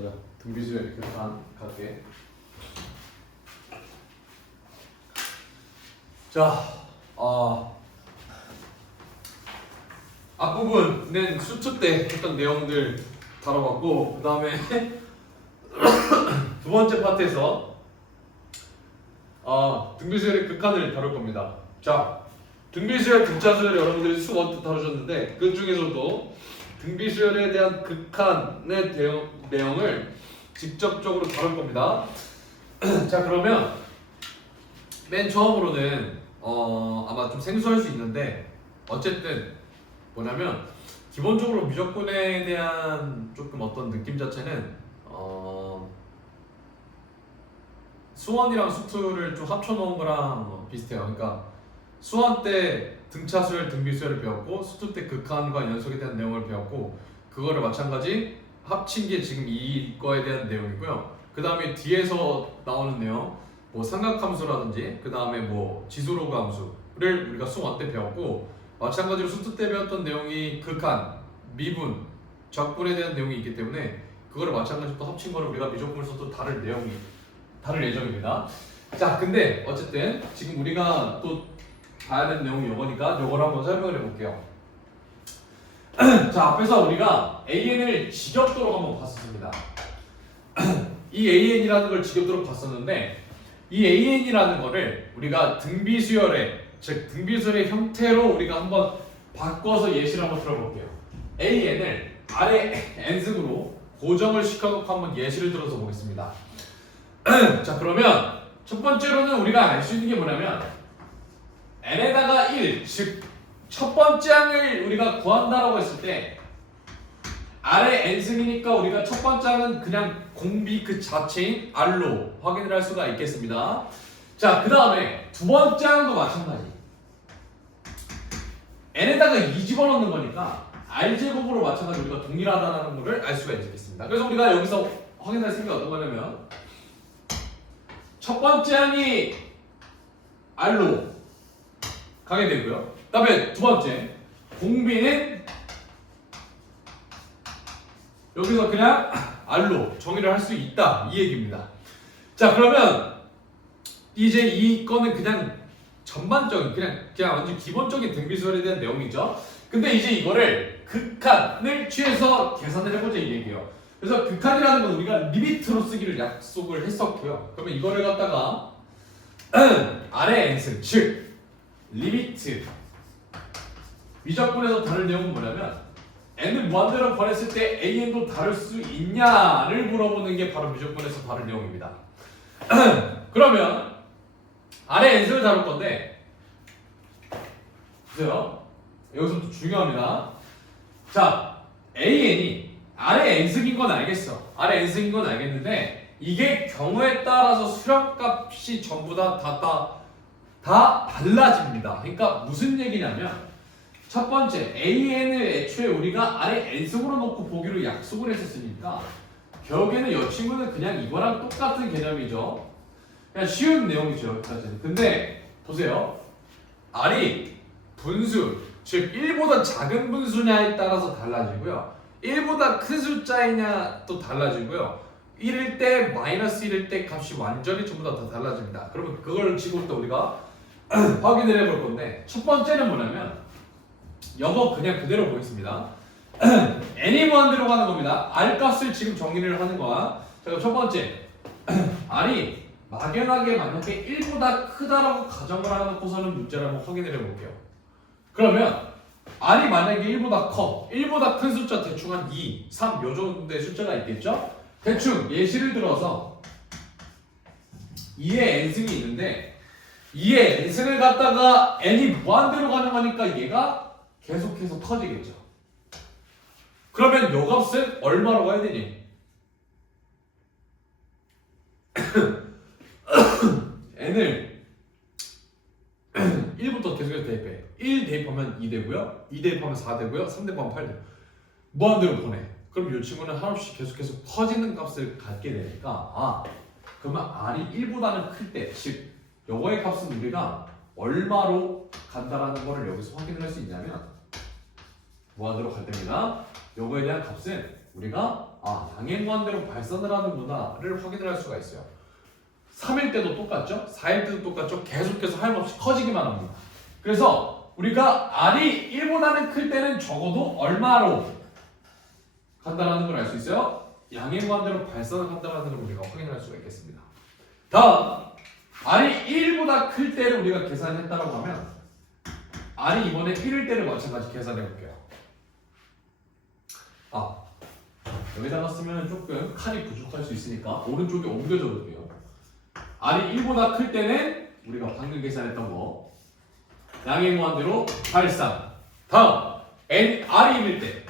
가자. 등비수열 극한 갈게. 자, 앞부분은 수투 때 했던 내용들 다뤄봤고, 그 다음에 두 번째 파트에서 등비수열의 극한을 다룰 겁니다. 자, 등비수열, 극자수열 여러분들이 수1 다루셨는데 그 중에서도 등비수열에 대한 극한의 내용을 직접적으로 다룰 겁니다. 자, 그러면 맨 처음으로는 아마 좀 생소할 수 있는데 어쨌든 뭐냐면 기본적으로 미적분에 대한 조금 어떤 느낌 자체는 수원이랑 수투를 좀 합쳐놓은 거랑 비슷해요. 그러니까 수원 때 등차수열, 등비수열을 배웠고 수투 때 극한과 연속에 대한 내용을 배웠고 그거를 마찬가지 합친 게 지금 이거에 대한 내용이고요. 그 다음에 뒤에서 나오는 내용 뭐 삼각함수라든지 그 다음에 뭐 지수로그 함수를 우리가 수원 때 배웠고 마찬가지로 수투 때 배웠던 내용이 극한, 미분, 적분에 대한 내용이 있기 때문에 그거를 마찬가지로 또 합친 거를 우리가 미적분에서 또 다룰 예정입니다. 자, 근데 어쨌든 지금 우리가 또 봐야 되는 내용이 이거니까 이걸 한번 설명을 해볼게요. 자, 앞에서 우리가 AN을 직역도로 한번 봤었습니다. 이 AN이라는 걸 직역도로 봤었는데 이 AN이라는 거를 우리가 등비수열의 즉 등비수열의 형태로 우리가 한번 바꿔서 예시를 한번 들어볼게요. AN을 아래 n승으로 고정을 시켜놓고 한번 예시를 들어서 보겠습니다. 자, 그러면 첫 번째로는 우리가 알 수 있는 게 뭐냐면 n에다가 1, 즉 첫 번째 항을 우리가 구한다라고 했을 때 아래 n승이니까 우리가 첫 번째 항은 그냥 공비 그 자체인 r로 확인을 할 수가 있겠습니다. 자, 그 다음에 두 번째 항도 마찬가지. n에다가 2 집어넣는 거니까 r제곱으로 마찬가지로 우리가 동일하다는 것을 알 수가 있겠습니다. 그래서 우리가 여기서 확인할 수 있는 게 어떤 거냐면 첫 번째 항이 r로 가게 되고요. 그 다음에 두 번째 공비는 여기서 그냥 r로 정의를 할 수 있다 이 얘기입니다. 자, 그러면 이제 이거는 그냥 전반적인 그냥 완전 기본적인 등비수열에 대한 내용이죠. 근데 이제 이거를 극한을 취해서 계산을 해보자 이 얘기예요. 그래서 극한이라는 건 우리가 리미트로 쓰기를 약속을 했었고요. 그러면 이거를 갖다가 아래 n승 즉 리미트 미적분에서 다룰 내용은 뭐냐면 n을 무한대로 보냈을 때 an도 다룰 수 있냐를 물어보는 게 바로 미적분에서 다룰 내용입니다. 그러면 아래 n승을 다룰 건데 보세요. 여기서부터 중요합니다. 자, an이 아래 n승인 건 알겠어. 아래 n승인 건 알겠는데 이게 경우에 따라서 수렴값이 전부 다 달라집니다. 그러니까 무슨 얘기냐면 첫 번째 AN을 애초에 우리가 아래 n승으로 놓고 보기로 약속을 했었으니까 결국에는 이 친구는 그냥 이거랑 똑같은 개념이죠. 그냥 쉬운 내용이죠. 여기까지는. 근데 보세요. R이 분수 즉 1보다 작은 분수냐에 따라서 달라지고요. 1보다 큰 숫자이냐 또 달라지고요. 1일 때 마이너스 1일 때 값이 완전히 전부 다 달라집니다. 그러면 그걸 지금부터 우리가 확인을 해볼 건데 첫 번째는 뭐냐면 이거 그냥 그대로 보겠습니다. n이 무한대로 가는 겁니다. r 값을 지금 정의를 하는 거야. 자, 그럼 첫 번째 r이 막연하게 만약에 1보다 크다라고 가정을 해놓고서는 문제를 한번 확인을 해볼게요. 그러면 r이 만약에 1보다 커 1보다 큰 숫자 대충 한 2, 3 요 정도의 숫자가 있겠죠? 대충 예시를 들어서 2의 n승이 있는데 2의 n승을 갖다가 n이 무한대로 가는 거니까 얘가 계속해서 커지겠죠. 그러면 요 값은 얼마로 가야 되니? n을 1부터 계속해서 대입해. 1 대입하면 2 되고요. 2 대입하면 4 되고요. 3 대입하면 8 되고요. 무한대로 보내. 그럼 이 친구는 한없이 계속해서 커지는 값을 갖게 되니까 그러면 r이 1보다는 클 때, 즉 요거의 값은 우리가 얼마로 간다라는 거를 여기서 확인을 할 수 있냐면 무한대로 갈 때입니다. 요거에 대한 값은 우리가 양행무한대로 발산을 하는구나를 확인을 할 수가 있어요. 3일 때도 똑같죠? 4일 때도 똑같죠? 계속해서 하염없이 커지기만 합니다. 그래서 우리가 R이 1보다는 클 때는 적어도 얼마로 간다는 걸 알 수 있어요? 양행무한대로 발산을 한다는 걸 우리가 확인할 수가 있겠습니다. 다음, R이 1보다 클 때를 우리가 계산했다고 하면 R이 이번에 1일 때를 마찬가지 계산해 볼게요. 여기다가 쓰면 조금 칸이 부족할 수 있으니까 오른쪽에 옮겨줘도 돼요. R이 1보다 클 때는 우리가 방금 계산했던 거 양행무한대로 발산. 다음, R이 1일 때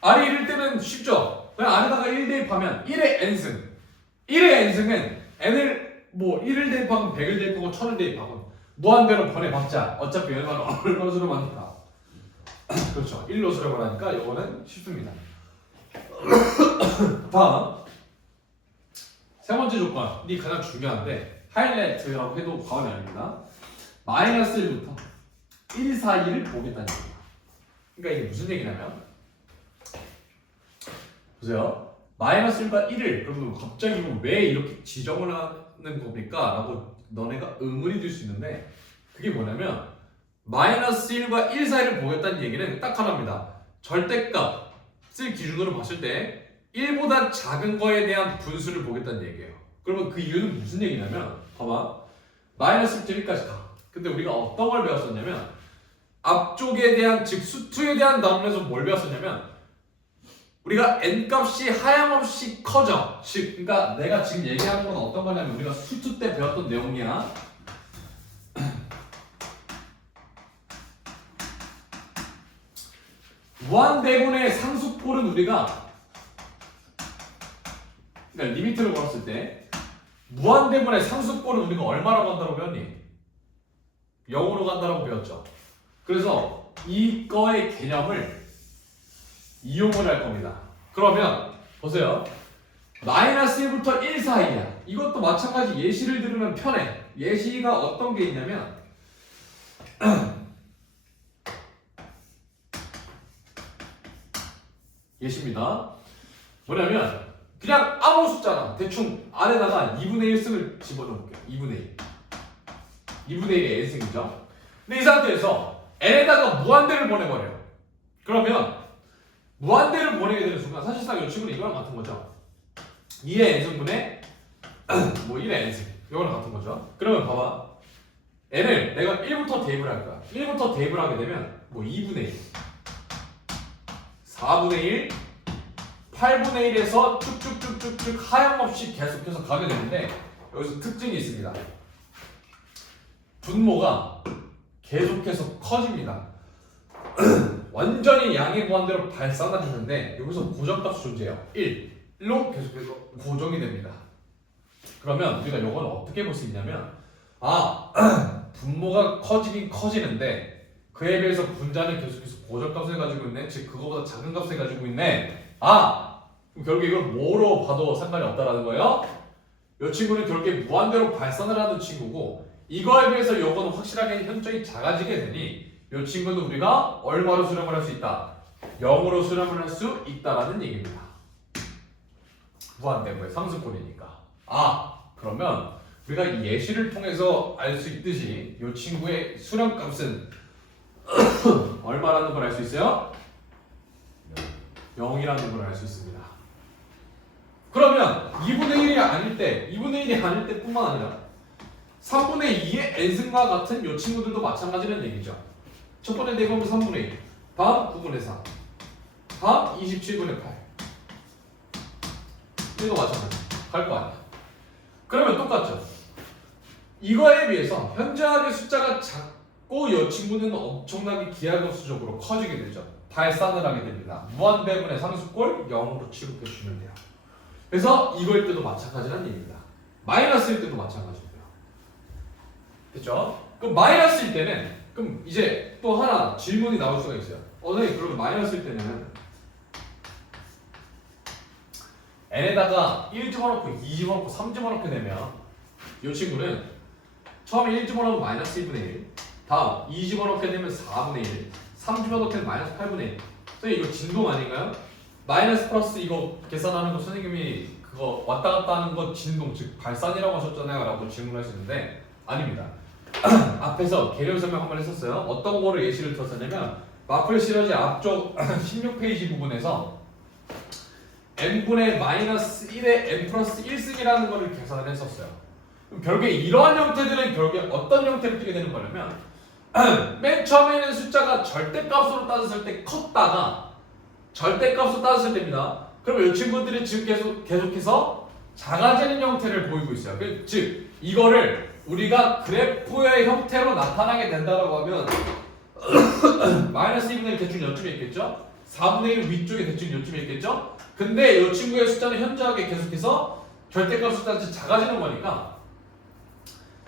R이 1일 때는 쉽죠? 그냥 안에다가 1 대입하면 1의 n승 1의 n승은 n을 1을 대입하고 100을 대입하고 1000을 대입하고 무한대로 변해봤자 어차피 얼마 수렴하니까 그렇죠. 1로 수렴을 하니까 이거는 쉽습니다. 다음 세 번째 조건이 가장 중요한데 하이라이트라고 해도 과언이 아닙니다. 마이너스 1부터 1 사이를 보겠다는 얘기예요. 그러니까 이게 무슨 얘기냐면 보세요. 마이너스 1과 1을 그러면 갑자기 왜 이렇게 지정을 하는 겁니까? 라고 너네가 의문이 들 수 있는데 그게 뭐냐면 마이너스 1과 1 사이를 보겠다는 얘기는 딱 하나입니다. 절대값을 기준으로 봤을 때 1보다 작은 거에 대한 분수를 보겠다는 얘기예요. 그러면 그 이유는 무슨 얘기냐면 봐봐. 마이너스 1까지 가. 근데 우리가 어떤 걸 배웠었냐면 앞쪽에 대한 즉 수투에 대한 나눔에서 뭘 배웠었냐면 우리가 n값이 하염없이 커져. 즉 그러니까 내가 지금 얘기하는 건 어떤 거냐면 우리가 수투 때 배웠던 내용이야. 무한대군의 상수꼴은 우리가 그러니까 리미트를 걸었을 때 무한대군의 상수꼴은 우리가 얼마라고 한다고 배웠니? 0으로 간다라고 배웠죠. 그래서 이거의 개념을 이용을 할 겁니다. 그러면 보세요. 마이너스 1부터 1 사이야. 이것도 마찬가지 예시를 들으면 편해. 예시가 어떤 게 있냐면 예시입니다. 뭐냐면 그냥 아무 숫자나 대충 안에다가 2분의 1승을 집어넣을게요. 2분의 1. 2분의 1의 n승이죠. 근데 이 상태에서 n에다가 무한대를 보내버려요. 그러면 무한대를 보내게 되는 순간 사실상 이 친구는 이거랑 같은 거죠. 2의 n승분의 1의 n승 이거랑 같은 거죠. 그러면 봐봐. n을 내가 1부터 대입을 할 거야. 1부터 대입을 하게 되면 2분의 1 4분의 1 8분의 1에서 쭉쭉쭉쭉쭉 하염없이 계속해서 가게 되는데 여기서 특징이 있습니다. 분모가 계속해서 커집니다. 완전히 양의 무한대로 발산해 주는데 여기서 고정값이 존재해요. 1로 계속해서 고정이 됩니다. 그러면 우리가 이걸 어떻게 볼 수 있냐면 분모가 커지긴 커지는데 그에 비해서 분자는 계속해서 고정값을 가지고 있네. 즉 그거보다 작은 값을 가지고 있네. 그럼 결국에 이걸 뭐로 봐도 상관이 없다라는 거예요. 이 친구는 결국에 무한대로 발산을 하는 친구고 이거에 비해서 이거는 확실하게 현저히 작아지게 되니 이 친구는 우리가 얼마로 수렴을 할 수 있다? 0으로 수렴을 할 수 있다라는 얘기입니다. 무한대고의 상수꼴이니까. 그러면 우리가 이 예시를 통해서 알 수 있듯이 이 친구의 수렴값은 얼마라는 걸 알 수 있어요? 0이라는 걸 알 수 있습니다. 그러면 2분의 1이 아닐 때, 2분의 1이 아닐 때뿐만 아니라 3분의 2의 n승과 같은 이 친구들도 마찬가지라는 얘기죠. 첫 번째 대입하면 3분의 1, 다음 9분의 4, 다음 27분의 8. 이거 마찬가지. 갈 거 아니야. 그러면 똑같죠. 이거에 비해서 현저하게 숫자가 작고 이 친구는 엄청나게 기하급수적으로 커지게 되죠. 발산을 하게 됩니다. 무한배분의 상수꼴 0으로 취급해 주면 돼요. 그래서 이거일 때도 마찬가지라는 얘기입니다. 마이너스일 때도 마찬가지고요. 됐죠? 그럼 마이너스일 때는 그럼 이제 또 하나 질문이 나올 수가 있어요. 선생님 그러면 마이너스일 때는 n에다가 1 집어넣고 2 집어넣고 3 집어넣게 되면 이 친구는 처음에 1 집어넣으면 마이너스 1분의 1, 다음 2 집어넣게 되면 4분의 1, 3 집어넣기는 마이너스 8분의 1. 선생님 이거 진동 아닌가요? 마이너스 플러스 이거 계산하는 거 선생님이 그거 왔다 갔다 하는 거 진동 즉 발산이라고 하셨잖아요 라고 질문하시는데 아닙니다. 앞에서 개념 설명 한번 했었어요. 어떤 거를 예시를 들었었냐면 마플 시러지 앞쪽 16페이지 부분에서 n분의 마이너스 1의 n 플러스 1승이라는 거를 계산을 했었어요. 그럼 결국에 이러한 형태들은 결국에 어떤 형태를 띠게 되는 거냐면 맨 처음에는 숫자가 절대값으로 따졌을 때 컸다가 절대값으로 따졌을 때입니다. 그러면 이 친구들이 지금 계속해서 작아지는 형태를 보이고 있어요. 즉 이거를 우리가 그래프의 형태로 나타나게 된다고 하면 마이너스 2분의 1 대충 여쯤에 있겠죠? 4분의 1 위쪽에 대충 여쯤에 있겠죠? 근데 이 친구의 숫자는 현저하게 계속해서 절대값 숫자같이 작아지는 거니까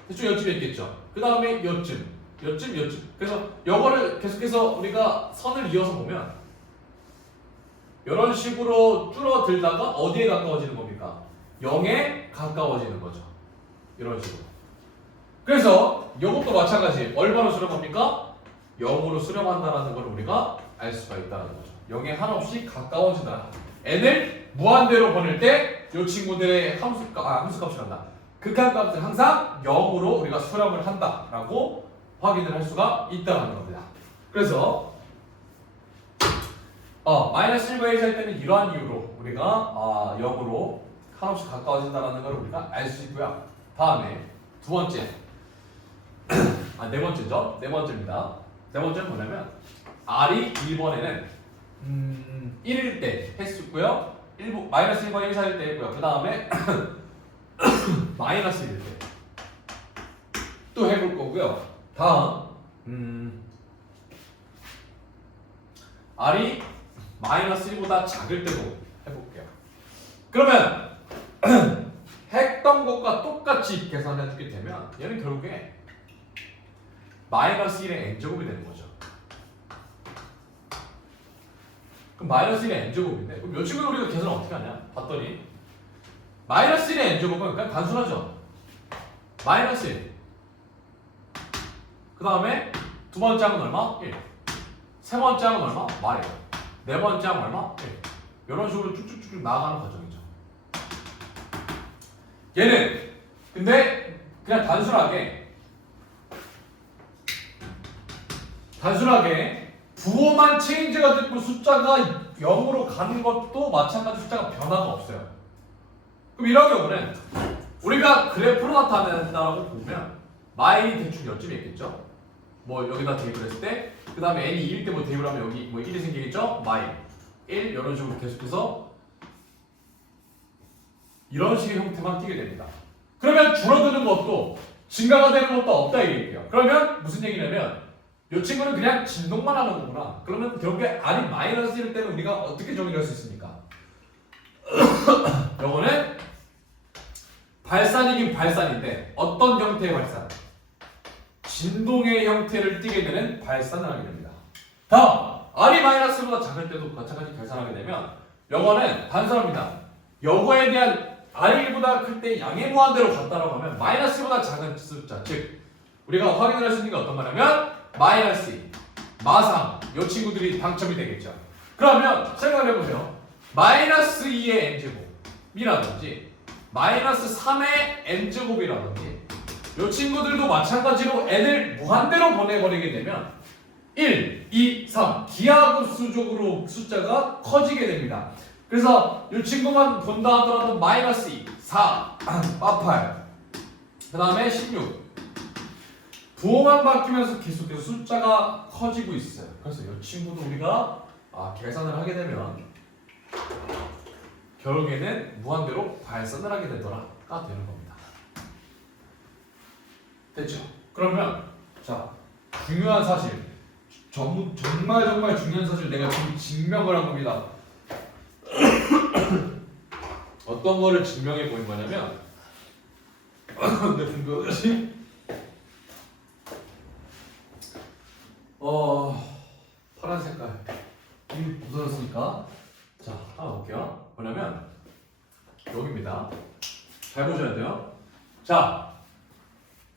대충 여쯤에 있겠죠? 그 다음에 여쯤. 그래서 이거를 계속해서 우리가 선을 이어서 보면 이런 식으로 줄어들다가 어디에 가까워지는 겁니까? 0에 가까워지는 거죠. 이런 식으로. 그래서 이것도 마찬가지. 얼마로 수렴합니까? 0으로 수렴한다는 걸 우리가 알 수가 있다는 거죠. 0에 한없이 가까워지다. n을 무한대로 보낼 때 이 친구들의 함수값이 간다. 극한값은 항상 0으로 우리가 수렴을 한다라고 확인을 할 수가 있다는 겁니다. 그래서 마이너스 1과 1 사이 때는 이러한 이유로 우리가 0으로 한없이 가까워진다는 걸 우리가 알 수 있고요. 다음에 두 번째 네 번째죠. 네 번째입니다. 네 번째는 뭐냐면 R이 1번에는 1일 때 했었고요. 마이너스 1과 1 사이 때 했고요. 그 다음에 마이너스 1일 때 또 해볼 거고요. 다음 R이 마이너스 1보다 작을 때도 해볼게요. 그러면 했던 것과 똑같이 계산해주게 되면 얘는 결국에 마이너스 1의 n제곱이 되는 거죠. 그럼 마이너스 1의 n제곱인데 그럼 몇 친구를 우리가 계산을 어떻게 하냐? 봤더니 마이너스 1의 n제곱은 그냥 단순하죠. 마이너스 1. 그 다음에 두 번째 항은 얼마? 1. 세 번째 항은 얼마? 말이에요. 네 번째 항은 얼마? 1. 이런 식으로 쭉쭉쭉 나아가는 과정이죠. 얘는 근데 그냥 단순하게 부호만 체인지가 됐고 숫자가 0으로 가는 것도 마찬가지 숫자가 변화가 없어요. 그럼 이런 경우는 우리가 그래프로 나타낸다고 보면 마일이 대충 여쯤에 있겠죠? 뭐 여기다 대입을 했을 때 그 다음에 n이 2일 때 뭐 대입을 하면 여기 뭐 1이 생기겠죠? 마일 1 이런 식으로 계속해서 이런 식의 형태만 띄게 됩니다. 그러면 줄어드는 것도 증가가 되는 것도 없다 이얘기예요. 그러면 무슨 얘기냐면 이 친구는 그냥 진동만 하는 거구나. 그러면 결국에 R이 마이너스 1일 때는 우리가 어떻게 정의를 할 수 있습니까? 요거는 발산이긴 발산인데 어떤 형태의 발산? 진동의 형태를 띠게 되는 발산을 하게 됩니다. 다음 R이 마이너스보다 작을 때도 마찬가지 발산하게 되면 요거는 단순합니다. 요거에 대한 R이 1보다 클 때 양의 무한대로 같다라고 하면 마이너스보다 작은 숫자 즉 우리가 확인을 할 수 있는 게 어떤 말이냐면 마이너스 2, 마상 이 친구들이 당첨이 되겠죠. 그러면 생각을 해보세요. 마이너스 2의 n제곱이라든지 마이너스 3의 n제곱이라든지 이 친구들도 마찬가지로 n을 무한대로 보내버리게 되면 1, 2, 3 기하급수적으로 숫자가 커지게 됩니다. 그래서 이 친구만 본다 하더라도 마이너스 2, 4, 8 그 다음에 16 부호만 바뀌면서 계속해서 숫자가 커지고 있어요. 그래서 이 친구도 우리가 계산을 하게 되면 결국에는 무한대로 발산을 하게 되더라가 되는 겁니다. 됐죠? 그러면 자 중요한 사실 정말 중요한 사실 내가 지금 증명을 한 겁니다. 어떤 거를 증명해 보인 거냐면 내 분명히 파란 색깔 이미 묻어졌으니까 자 하나 볼게요. 뭐냐면 여기입니다. 잘 보셔야 돼요. 자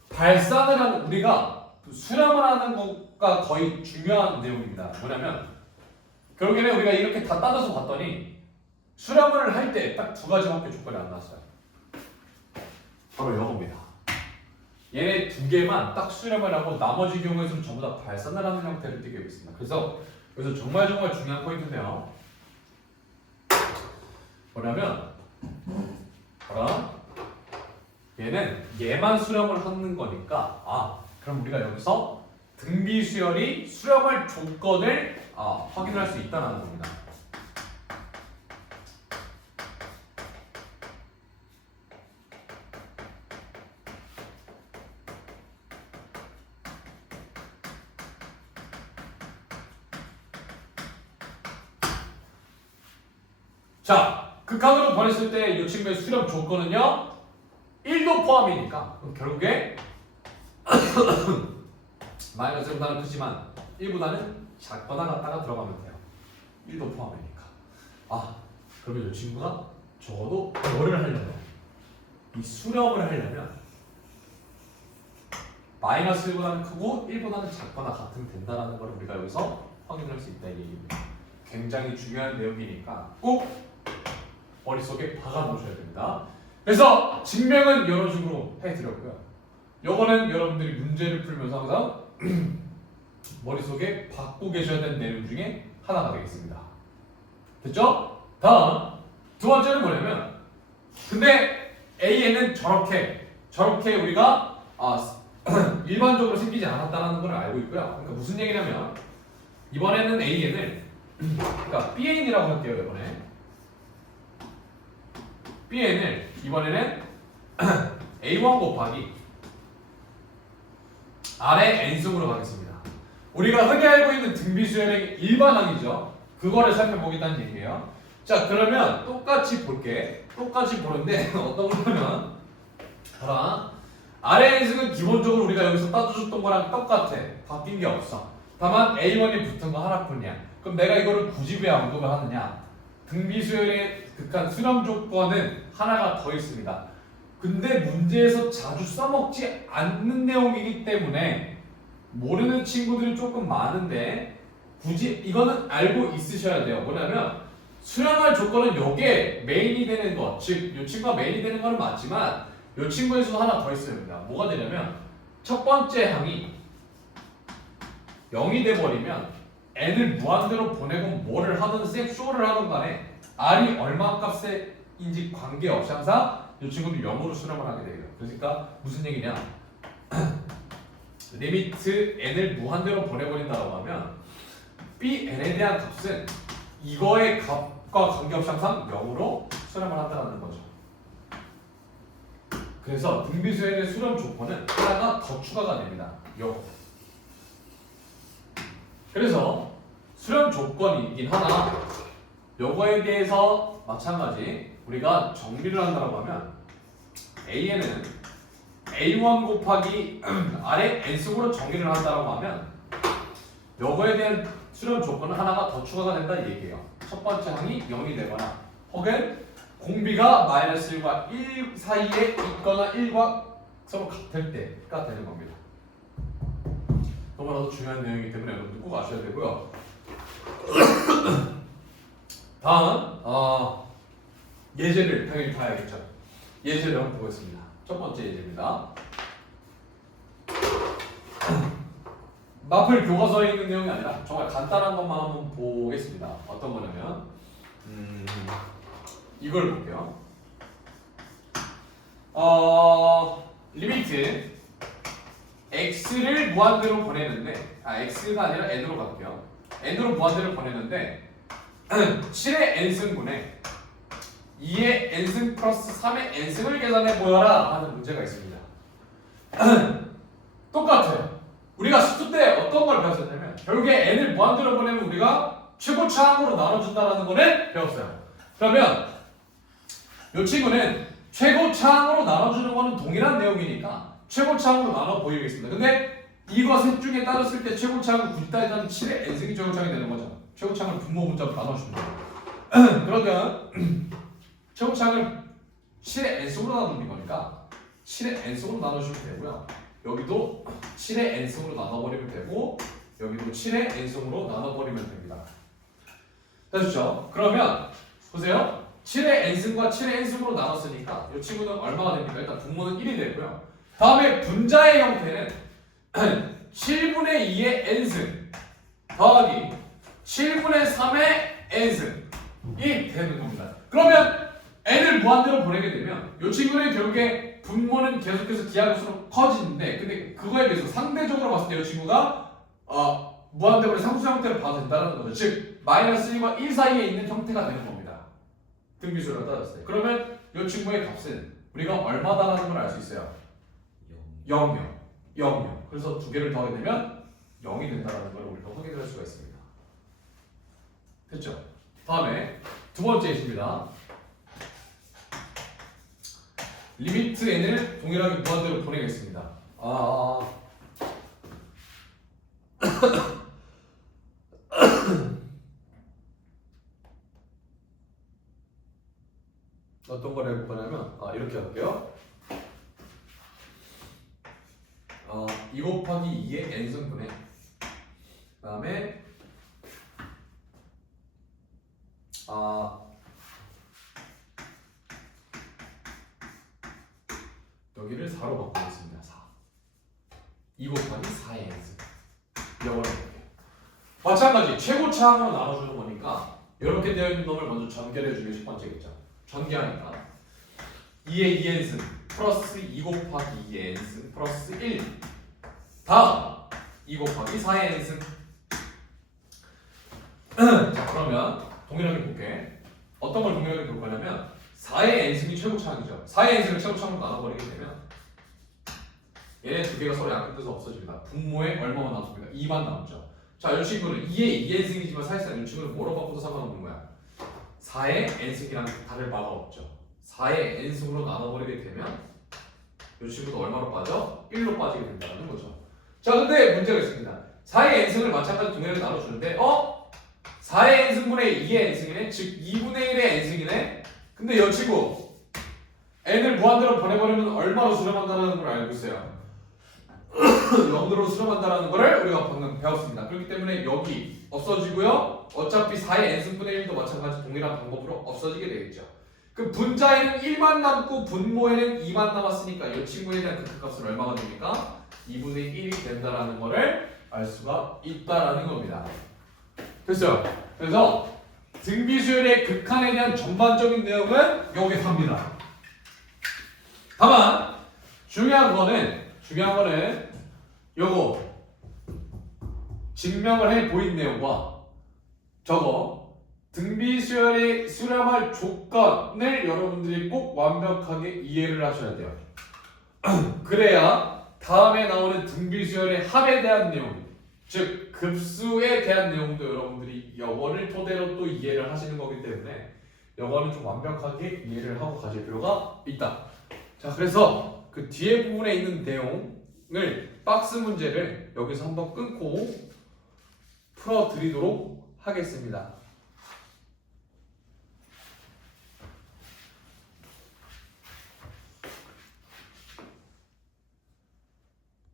발산을 하는 우리가 수렴을 하는 것과 거의 중요한 내용입니다. 뭐냐면 결국에는 우리가 이렇게 다 따져서 봤더니 수렴을 할 때 딱 두 가지밖에 조건이 안 나왔어요. 바로 이겁니다. 얘네 두 개만 딱 수렴을 하고 나머지 경우에서는 전부 다 발산하는 형태를 띠게 있습니다. 그래서 여기서 정말 중요한 포인트인데요. 뭐냐면 봐라. 얘는 얘만 수렴을 하는 거니까 그럼 우리가 여기서 등비수열이 수렴할 조건을 확인할 수 있다는 겁니다. 자, 극한으로 보냈을 때 이 친구의 수렴 조건은요 1도 포함이니까 그럼 결국에 마이너스 1보다는 크지만 1보다는 작거나 같다가 들어가면 돼요. 1도 포함이니까. 그러면 이 친구가 적어도 뭐를 하려면 이 수렴을 하려면 마이너스 1보다는 크고 1보다는 작거나 같으면 된다는 걸 우리가 여기서 확인할 수 있다 이 얘기입니다. 굉장히 중요한 내용이니까 꼭 머릿속에 박아 놓으셔야 됩니다. 그래서 증명은 이런 식으로 해드렸고요. 요거는 여러분들이 문제를 풀면서 항상 머릿속에 박고 계셔야 되는 내용 중에 하나가 되겠습니다. 됐죠? 다음 두 번째는 뭐냐면 근데 AN은 저렇게 우리가 일반적으로 생기지 않았다는 걸 알고 있고요. 그러니까 무슨 얘기냐면 이번에는 AN을 그러니까 BN이라고 할게요. BN을 이번에는 A1 곱하기 R의 N승으로 가겠습니다. 우리가 흔히 알고 있는 등비수열의 일반항이죠. 그거를 살펴보겠다는 얘기예요. 자, 그러면 똑같이 볼게. 똑같이 보는데 어떤 거냐면 봐라. R의 N승은 기본적으로 우리가 여기서 따져줬던 거랑 똑같아. 바뀐 게 없어. 다만 A1이 붙은 거 하나뿐이야. 그럼 내가 이거를 굳이 왜 언급을 하느냐? 등비수열의 극한 수렴 조건은 하나가 더 있습니다. 근데 문제에서 자주 써먹지 않는 내용이기 때문에 모르는 친구들이 조금 많은데 굳이 이거는 알고 있으셔야 돼요. 뭐냐면 수렴할 조건은 요게 메인이 되는 것, 즉 이 친구가 메인이 되는 거는 맞지만 이 친구에서 하나 더 있어야 됩니다. 뭐가 되냐면 첫 번째 항이 0이 돼버리면 n을 무한대로 보내고 뭐를 하든 쇼를 하든 간에 r이 얼마 값인지 관계없이 항상 이 친구는 0으로 수렴을 하게 돼요. 그러니까 무슨 얘기냐? 리미트 n을 무한대로 보내버린다고 하면 bn에 대한 값은 이거의 값과 관계없이 항상 0으로 수렴을 한다는 거죠. 그래서 등비수열의 수렴 조건은 하나가 더 추가가 됩니다. 요거. 그래서 수렴 조건이긴 하나 요거에 대해서 마찬가지 우리가 정리를 한다고 하면 A에는 A1 곱하기 R의 N승으로 정리를 한다고 하면 요거에 대한 수렴 조건은 하나가 더 추가가 된다 이 얘기예요. 첫 번째 항이 0이 되거나 혹은 공비가 마이너스 1과 1 사이에 있거나 1과 서로 같을 때가 되는 겁니다. 너무나도 중요한 내용이기 때문에 여러분들 꼭 아셔야 되고요. 다음 예제를 당연히 봐야겠죠. 예제를 한번 보겠습니다. 첫 번째 예제입니다. 마플 교과서에 있는 내용이 아니라 정말 간단한 것만 한번 보겠습니다. 어떤 거냐면 이걸 볼게요. 리미트 x를 무한대로 보내는데 x가 아니라 n으로 갈게요. n으로 무한대로 보내는데 7의 n승분에 2의 n승 플러스 3의 n승을 계산해 보여라 하는 문제가 있습니다. 똑같아요. 우리가 수투 때 어떤 걸 배웠었냐면 결국에 n을 무한대로 보내면 우리가 최고차항으로 나눠준다는 거를 배웠어요. 그러면 이 친구는 최고차항으로 나눠주는 거는 동일한 내용이니까 최고차항으로 나눠 보이겠습니다. 근데 이거 셋 중에 따졌을 때 최고차항은 굳이 따지자면 7의 n승이 최고차항이 되는 거죠. 최고차항을 분모 문자로 나눠주는 거예요. 그러면 최고차항을 7의 n승으로 나누는 거니까 7의 n승으로 나눠주면 되고요. 여기도 7의 n승으로 나눠버리면 되고 여기도 7의 n승으로 나눠버리면 됩니다. 됐죠? 그러면 보세요. 7의 n승과 7의 n승으로 나눴으니까 이 친구는 얼마가 됩니까? 일단 분모는 1이 되고요. 다음에 분자의 형태는 7분의 2의 n승 더하기 7분의 3의 n승이 되는 겁니다. 그러면 n을 무한대로 보내게 되면 이 친구는 결국에 분모는 계속해서 기하급수로 커지는데 근데 그거에 비해서 상대적으로 봤을 때 이 친구가 무한대분의 상수 형태로 봐도 된다는 거죠. 즉 마이너스 1과 1 사이에 있는 형태가 되는 겁니다. 등비수를 따졌을 때. 그러면 이 친구의 값은 우리가 얼마다라는 걸 알 수 있어요. 0, 0, 0, 0. 그래서 두 개를 더하게 되면 0이 된다는 걸 우리가 확인할 수가 있습니다. 됐죠? 다음에 두 번째 있습니다. 리미트 n을 동일하게 무한대로 보내겠습니다. 어떤 걸 해볼 거냐면 이렇게 할게요. 2 곱하기 2의 n승분의 그 다음에 여기를 4로 바꾸겠습니다. 4 2 곱하기 4의 n승 이걸 해볼게요. 마찬가지 최고차항으로 나눠주는 거니까 이렇게 되어 있는 놈을 먼저 전개를 해주는 게 첫 번째겠죠. 전개하니까 2의 2n승 플러스 2 곱하기 2의 n승 플러스 1 다음 2 곱하기 4의 n승. 자 그러면 동일하게 볼게. 어떤 걸 동일하게 볼 거냐면 4의 n승이 최고차항이죠. 4의 n승을 최고차항으로 나눠버리게 되면 얘네 두 개가 서로 양끝에서 없어집니다. 분모에 얼마만 남습니까? 2만 남죠. 자, 이 친구는 2의 2n승이지만 사실상 이 친구는 뭐로 바꿔도 상관없는 거야. 4의 n승이랑 다를 바가 없죠. 4의 n승으로 나눠버리게 되면 이 친구도 얼마로 빠져? 1로 빠지게 된다는 거죠. 자, 근데 문제가 있습니다. 4의 n승을 마찬가지 동일하게 나눠주는데 4의 n승분의 2의 n승이네? 즉 2분의 1의 n승이네? 근데 이 친구 n을 무한대로 보내버리면 얼마로 수렴한다는 걸 알고 있어요. 0으로 수렴한다는 거를 우리가 방금 배웠습니다. 그렇기 때문에 여기 없어지고요. 어차피 4의 n승분의 1도 마찬가지 동일한 방법으로 없어지게 되겠죠. 그 분자에는 1만 남고 분모에는 2만 남았으니까 이 친구에 대한 극한값은 얼마가 됩니까? 2분의 1이 된다라는 거를 알 수가 있다라는 겁니다. 됐어요? 그래서 등비수열의 극한에 대한 전반적인 내용은 여기서 합니다. 다만 중요한 거는 요거 증명을 해 보인 내용과 저거 등비수열이 수렴할 조건을 여러분들이 꼭 완벽하게 이해를 하셔야 돼요. 그래야 다음에 나오는 등비수열의 합에 대한 내용, 즉 급수에 대한 내용도 여러분들이 여거를 토대로 또 이해를 하시는 거기 때문에 여거는 좀 완벽하게 이해를 하고 가실 필요가 있다. 자, 그래서 그 뒤에 부분에 있는 내용을 박스 문제를 여기서 한번 끊고 풀어드리도록 하겠습니다.